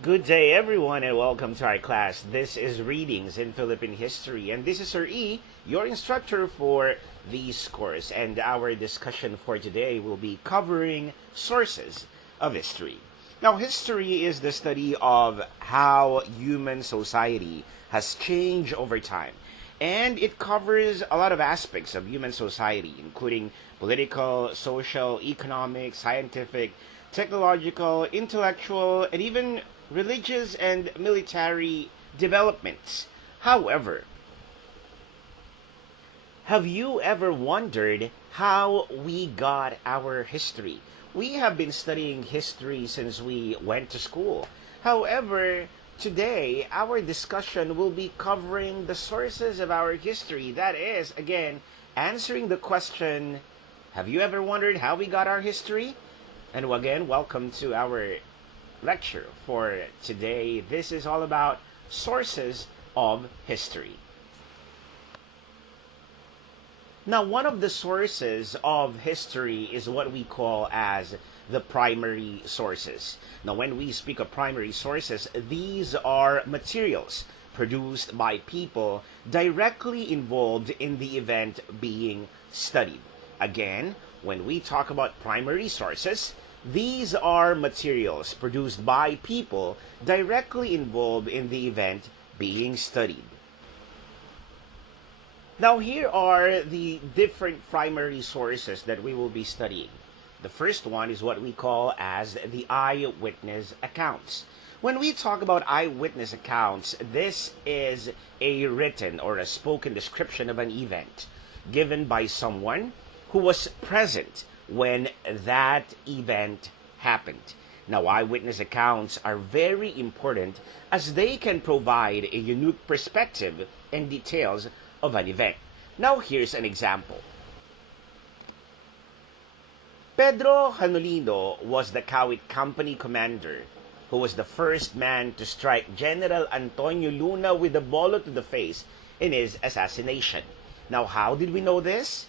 Good day, everyone, and welcome to our class. This is Readings in Philippine History, and this is Sir E, your instructor for this course. And our discussion for today will be covering sources of history. Now, history is the study of how human society has changed over time. And it covers a lot of aspects of human society, including political, social, economic, scientific, technological, intellectual, and even religious and military developments. However, have you ever wondered how we got our history? We have been studying history since we went to school. However, today our discussion will be covering the sources of our history. That is, again, answering the question, have you ever wondered how we got our history? And again, welcome to our lecture for today. This is all about sources of history. Now, one of the sources of history is what we call as the primary sources. Now, when we speak of primary sources, these are materials produced by people directly involved in the event being studied. Again, when we talk about primary sources, these are materials produced by people directly involved in the event being studied. Now, here are the different primary sources that we will be studying. The first one is what we call as the eyewitness accounts. When we talk about eyewitness accounts, this is a written or a spoken description of an event given by someone who was present when that event happened. Now, eyewitness accounts are very important as they can provide a unique perspective and details of an event. Now, here's an example. Pedro Hanolino was the Kawit Company commander who was the first man to strike General Antonio Luna with a bullet to the face in his assassination. Now, how did we know this?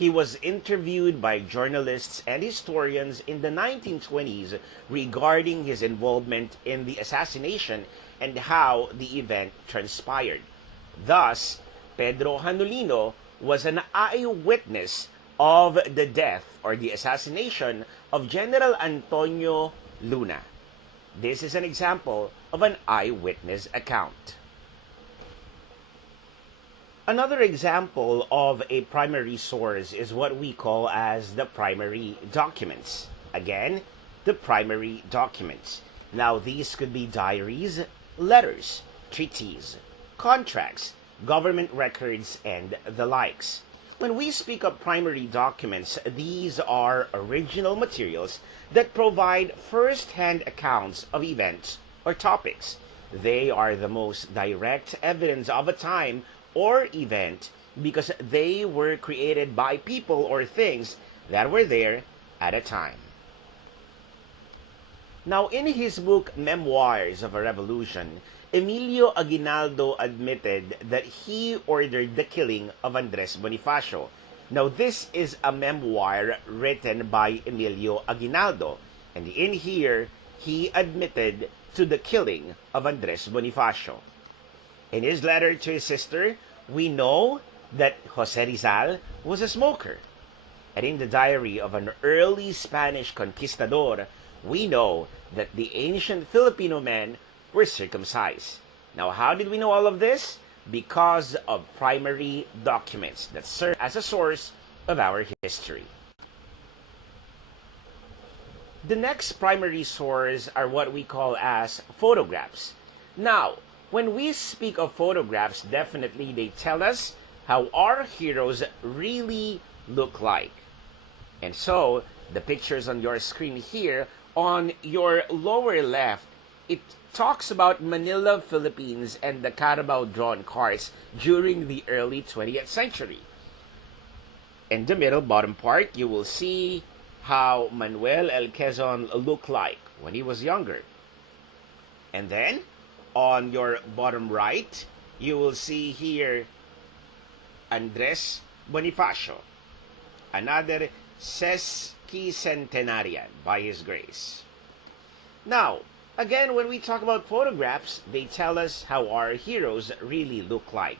He was interviewed by journalists and historians in the 1920s regarding his involvement in the assassination and how the event transpired. Thus, Pedro Hanolino was an eyewitness of the death or the assassination of General Antonio Luna. This is an example of an eyewitness account. Another example of a primary source is what we call as the primary documents. Again, the primary documents. Now, these could be diaries, letters, treaties, contracts, government records, and the likes. When we speak of primary documents, these are original materials that provide first-hand accounts of events or topics. They are the most direct evidence of a time or event because they were created by people or things that were there at a time. Now, in his book Memoirs of a Revolution, Emilio Aguinaldo admitted that he ordered the killing of Andres Bonifacio. Now, this is a memoir written by Emilio Aguinaldo, and in here, he admitted to the killing of Andres Bonifacio. In his letter to his sister, we know that Jose Rizal was a smoker. And in the diary of an early Spanish conquistador, we know that the ancient Filipino men were circumcised. Now, how did we know all of this? Because of primary documents that serve as a source of our history. The next primary source are what we call as photographs. Now, when we speak of photographs, definitely they tell us how our heroes really look like. And so, the pictures on your screen here, on your lower left, it talks about Manila, Philippines, and the Carabao drawn cards during the early 20th century. In the middle bottom part, you will see how Manuel L. Quezon looked like when he was younger. And then, on your bottom right, you will see here Andres Bonifacio, another sesquicentenarian by his grace. Now, Again, when we talk about photographs, they tell us how our heroes really look like.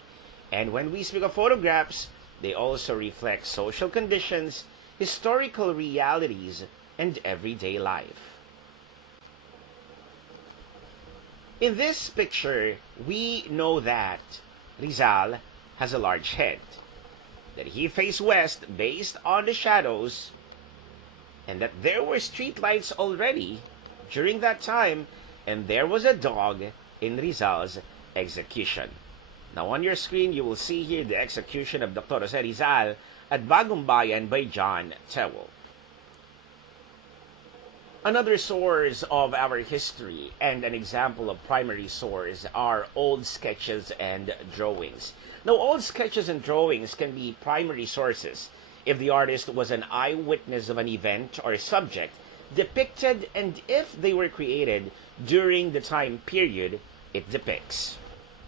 And when we speak of photographs, they also reflect social conditions, historical realities, and everyday life. In this picture, we know that Rizal has a large head, that he faced west based on the shadows, and that there were street lights already during that time, and there was a dog in Rizal's execution. Now on your screen, you will see here the execution of Dr. Jose Rizal at Bagong Bayan by John Tewell. Another source of our history and an example of primary source are old sketches and drawings. Now, old sketches and drawings can be primary sources if the artist was an eyewitness of an event or subject depicted and if they were created during the time period it depicts.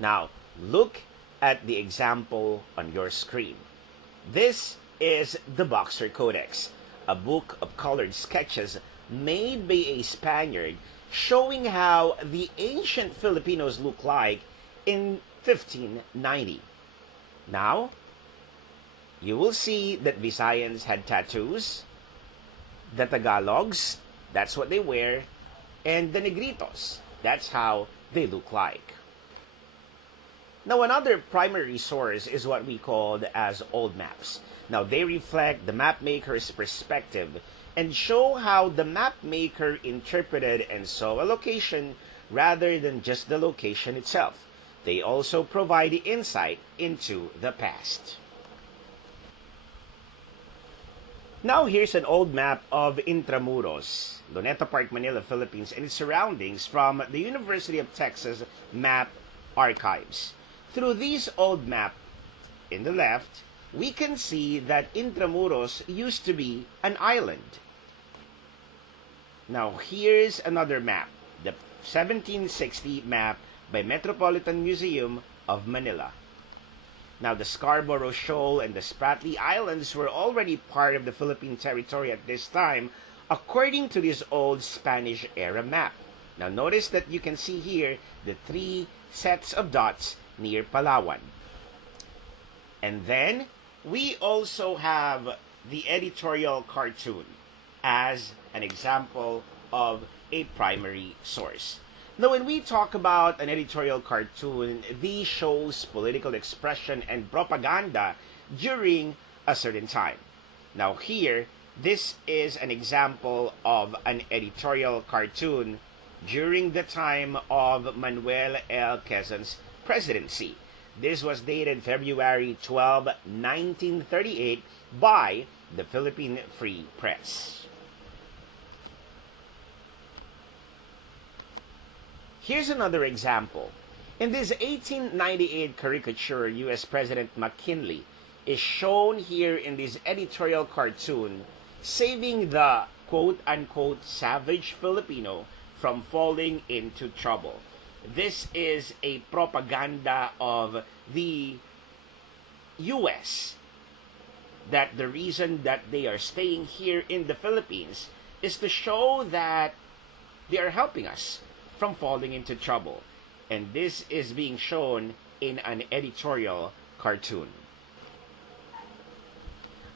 Now, look at the example on your screen. This is the Boxer Codex, a book of colored sketches made by a Spaniard showing how the ancient Filipinos look like in 1590. Now, you will see that Visayans had tattoos, the Tagalogs, that's what they wear, and the Negritos, that's how they look like. Now, another primary source is what we called as old maps. Now, they reflect the map maker's perspective and show how the map maker interpreted and saw a location rather than just the location itself. They also provide insight into the past. Now here's an old map of Intramuros, Luneta Park, Manila, Philippines, and its surroundings from the University of Texas Map Archives. Through these old map in the left, we can see that Intramuros used to be an island. Now here's another map, the 1760 map by Metropolitan Museum of Manila. Now the Scarborough Shoal and the Spratly Islands were already part of the Philippine territory at this time, according to this old Spanish era map. Now notice that you can see here the three sets of dots near Palawan. And then we also have the editorial cartoon as an example of a primary source. Now, when we talk about an editorial cartoon, these shows political expression and propaganda during a certain time. Now here, this is an example of an editorial cartoon during the time of Manuel L. Quezon's presidency. This was dated February 12, 1938 by the Philippine Free Press. Here's another example. In this 1898 caricature, U.S. President McKinley is shown here in this editorial cartoon saving the quote-unquote savage Filipino from falling into trouble. This is a propaganda of the U.S. that the reason that they are staying here in the Philippines is to show that they are helping us from falling into trouble. And this is being shown in an editorial cartoon.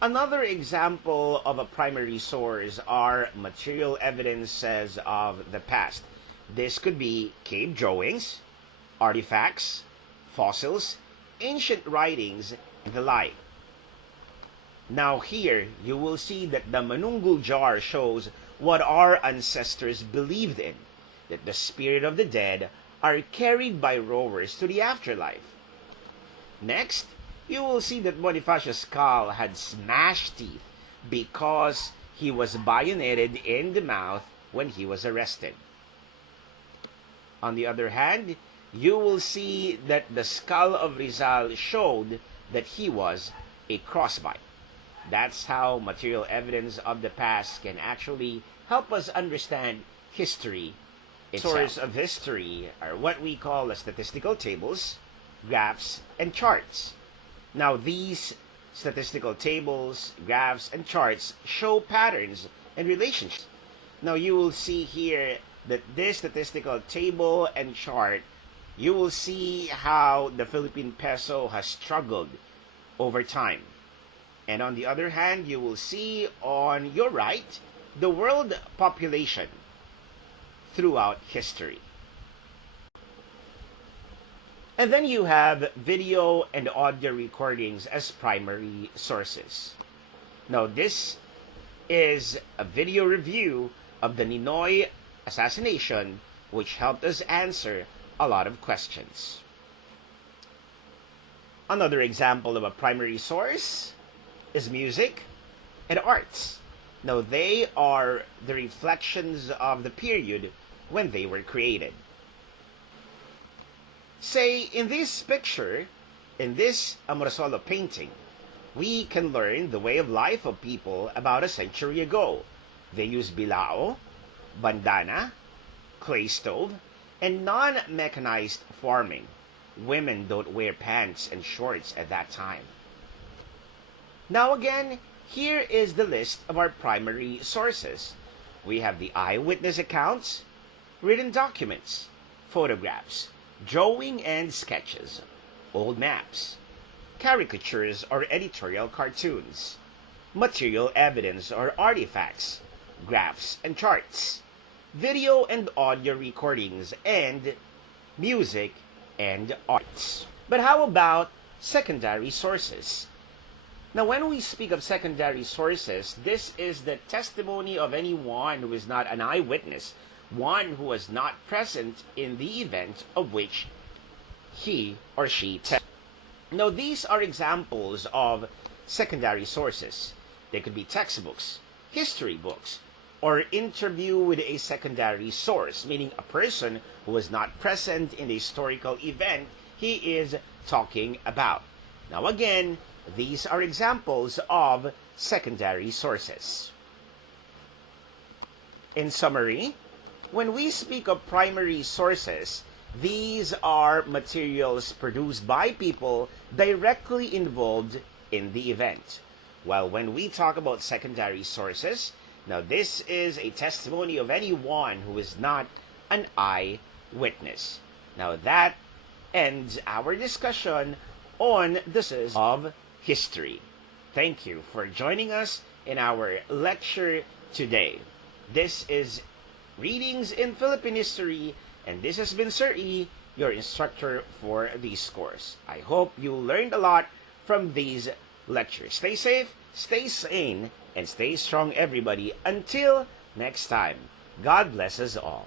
Another example of a primary source are material evidences of the past. This could be cave drawings, artifacts, fossils, ancient writings, and the like. Now here, you will see that the manunggul jar shows what our ancestors believed in, that the spirit of the dead are carried by rowers to the afterlife. Next, you will see that Bonifacio's skull had smashed teeth because he was bayoneted in the mouth when he was arrested. On the other hand, you will see that the skull of Rizal showed that he was a crossbite. That's how material evidence of the past can actually help us understand history itself. Sources of history are what we call statistical tables, graphs, and charts. Now, these statistical tables, graphs, and charts show patterns and relationships. Now, you will see here that this statistical table and chart, you will see how the Philippine peso has struggled over time. And on the other hand, you will see on your right the world population throughout history. And then you have video and audio recordings as primary sources. Now, this is a video review of the Ninoy assassination, which helped us answer a lot of questions. Another example of a primary source is music and arts. Now, they are the reflections of the period when they were created. Say, in this picture, in this Amorosolo painting, we can learn the way of life of people about a century ago. They used bilao, bandana, clay stove, and non-mechanized farming. Women don't wear pants and shorts at that time. Now again, here is the list of our primary sources. We have the eyewitness accounts, written documents, photographs, drawing and sketches, old maps, caricatures or editorial cartoons, material evidence or artifacts, graphs and charts, video and audio recordings, and music and arts. But how about secondary sources? Now, when we speak of secondary sources, this is the testimony of anyone who is not an eyewitness, one who was not present in the event of which he or she tells. Now, these are examples of secondary sources. They could be textbooks, history books, or interview with a secondary source, meaning a person who was not present in the historical event he is talking about. Now again, these are examples of secondary sources. In summary, when we speak of primary sources, these are materials produced by people directly involved in the event. While when we talk about secondary sources, now this is a testimony of anyone who is not an eyewitness. Now that ends our discussion on the sources of history. Thank you for joining us in our lecture today. This is Readings in Philippine History, and this has been Sir E, your instructor for this course. I hope you learned a lot from these lectures. Stay safe, stay sane, and stay strong, everybody. Until next time, God bless us all.